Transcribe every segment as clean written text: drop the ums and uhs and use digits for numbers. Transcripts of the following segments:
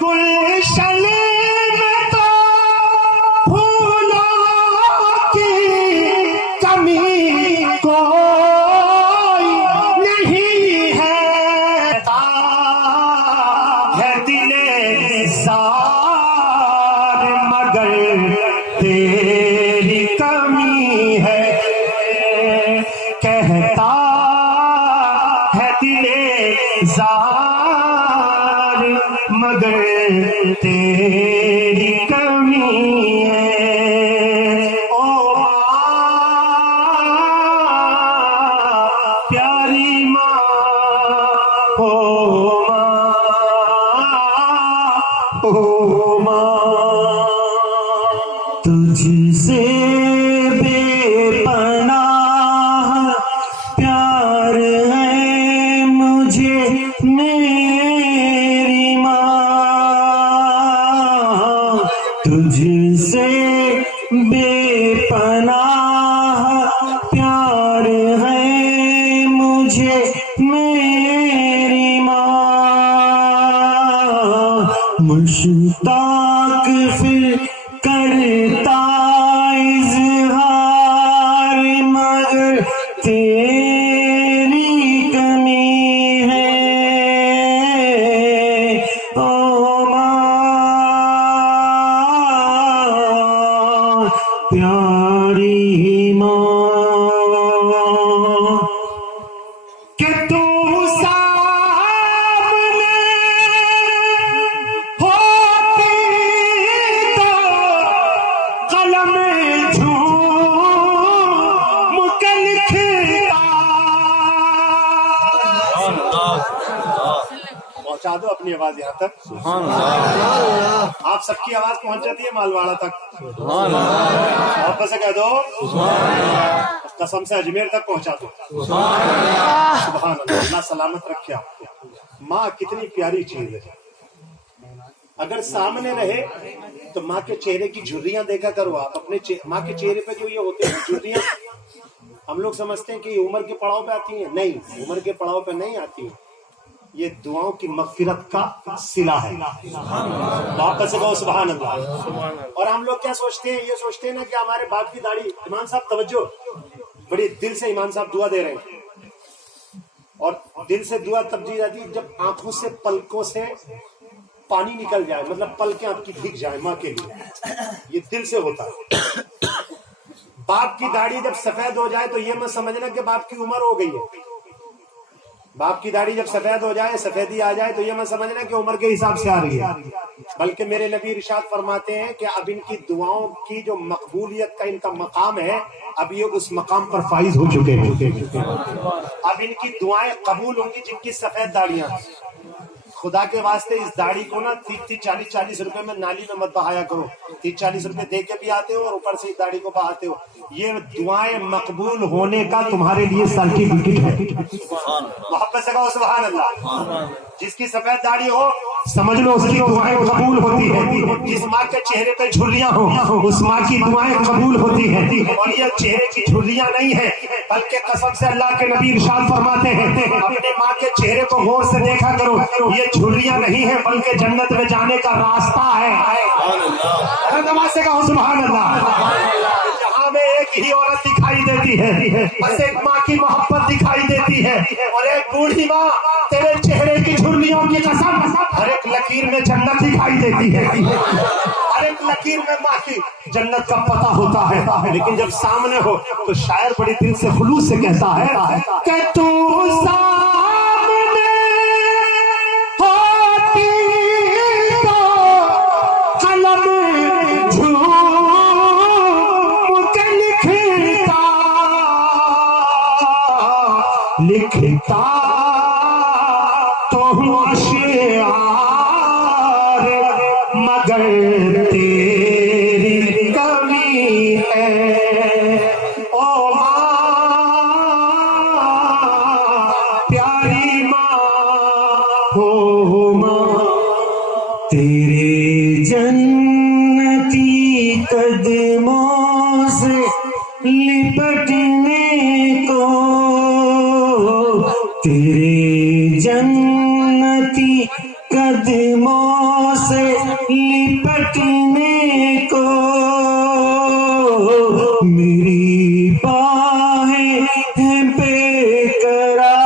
गुलशन में तो फूलों की कमी कोई नहीं है। है दिले सार मगर तेरी कमी है। कहता है दिले ज़ार मगर तेरी कमी है। ओ माँ प्यारी माँ, ओ माँ तुझसे बेपनाह प्यार है मुझे मेरी माँ। तुझसे बेपनाह प्यार है मुझे मेरी माँ। मुश्ताक फिर करता इज़हार मगर तेरी कमी है। ओ माँ प्यारी माँ कि तू सामने होती तो कलम झूम के लिखता। पहुंचा दो अपनी आवाज यहाँ तक। आप सबकी आवाज पहुंच जाती है मालवाड़ा तक। आप से कह दो कसम से अजमेर तक पहुंचा दो। सुभान अल्लाह, अल्लाह सलामत रखे आपको। माँ कितनी प्यारी चीज है। अगर सामने रहे तो माँ के चेहरे की झुर्रियां देखा करो आप। अपने माँ के चेहरे पे जो ये होते हैं झुर्रियां, हम लोग समझते हैं कि उम्र के पड़ाव पे आती हैं। नहीं, उम्र के पड़ाव पे नहीं आती। ये दुआओं की मग़फ़िरत का सिला है। वापस से कहो सुभान अल्लाह। और हम लोग क्या सोचते हैं, ये सोचते हैं ना कि हमारे बाप की दाढ़ी। ईमान साहब तवज्जो, बड़ी दिल से ईमान साहब दुआ दे रहे हैं। और दिल से दुआ तब दी जाती है जब आंखों से पलकों से पानी निकल जाए, मतलब पलकें आपकी भीग जाए माँ के लिए। ये दिल से होता है। बाप की दाढ़ी जब सफेद हो जाए तो ये मत समझना कि बाप की उम्र हो गई है। बाप की दाढ़ी जब सफेद हो जाए, सफेदी आ जाए, तो ये मत समझना कि उम्र के हिसाब से आ रही है। बल्कि मेरे नबी इरशाद फरमाते हैं कि अब इनकी दुआओं की जो मकबूलियत का इनका मकाम है, अब ये उस मकाम पर फाइज हो चुके हैं। अब इनकी दुआएं कबूल होंगी जिनकी सफेद दाढ़ियां। खुदा के वास्ते इस दाढ़ी को ना 30-40 रुपए में नाली में मत बहाया करो। 30-40 रुपए दे के भी आते हो और ऊपर से इस दाढ़ी को बहाते हो। ये दुआएं मकबूल होने का तुम्हारे लिए सर्टिफिकेट है। मोहब्बत से कहो सुभान अल्लाह। जिसकी सफेद दाढ़ी हो समझ लो उसकी दुआएं कबूल होती है। जिस माँ के चेहरे पे झुर्रियां हो उस माँ की दुआएं कबूल होती है। और ये चेहरे की झुर्रियां नहीं है, बल्कि कसम से अल्लाह के नबी इरशाद फरमाते हैं अपने माँ के चेहरे को गौर से देखा करो। ये झुर्रियां नहीं है बल्कि जन्नत में जाने का रास्ता है। नमाज से कहो सुभान अल्लाह। जहाँ में एक ही औरत दिखाई देती है, बस एक माँ की मोहब्बत दिखाई देती है। और एक बूढ़ी माँ, तेरे चेहरे की झुर्रियों की कसम, हर एक लकीर में जन्नत दिखाई देती है। हर एक लकीर में माँ की जन्नत का पता होता है। लेकिन जब सामने हो तो शायर बड़ी दिल से खुलूस से कहता है कि तू सामने होती तो कलम झूम के लिखता तो हूँ अशियार मगर तेरी कमी है। ओ माँ प्यारी माँ, हो माँ तेरे जन्नती कदमों से लिपटने को, तेरे जन्नती कदमों से लिपटने को मेरी बाहें हैं बेकरार,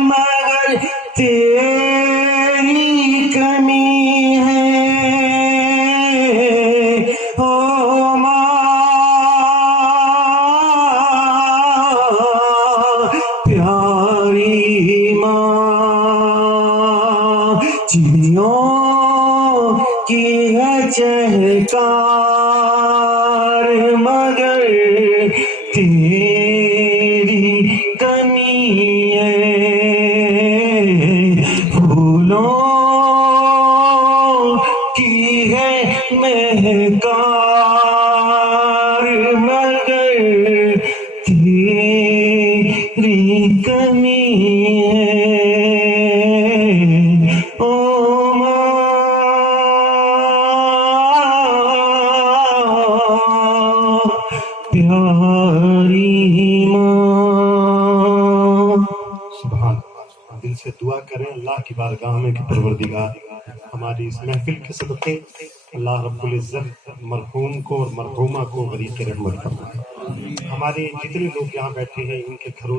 मगर तेरी कमी है ओ प्यारी माँ। चिड़ियों की है चहकार, मगर तेरी कमी है। फूलों की है महकार, मगर तेरी कमी है ओ माँ। प्यारी माँ। सुभान अल्लाह। दिल से दुआ करें अल्लाह की बारगाह में कि परवरदिगार हमारी इस महफिल के सदक़े अल्लाह रब्बुल इज़्ज़त मरहूम को और मरहूमा को गरीब रहमत फरमाए। हमारे जितने लोग यहाँ बैठे हैं इनके घरों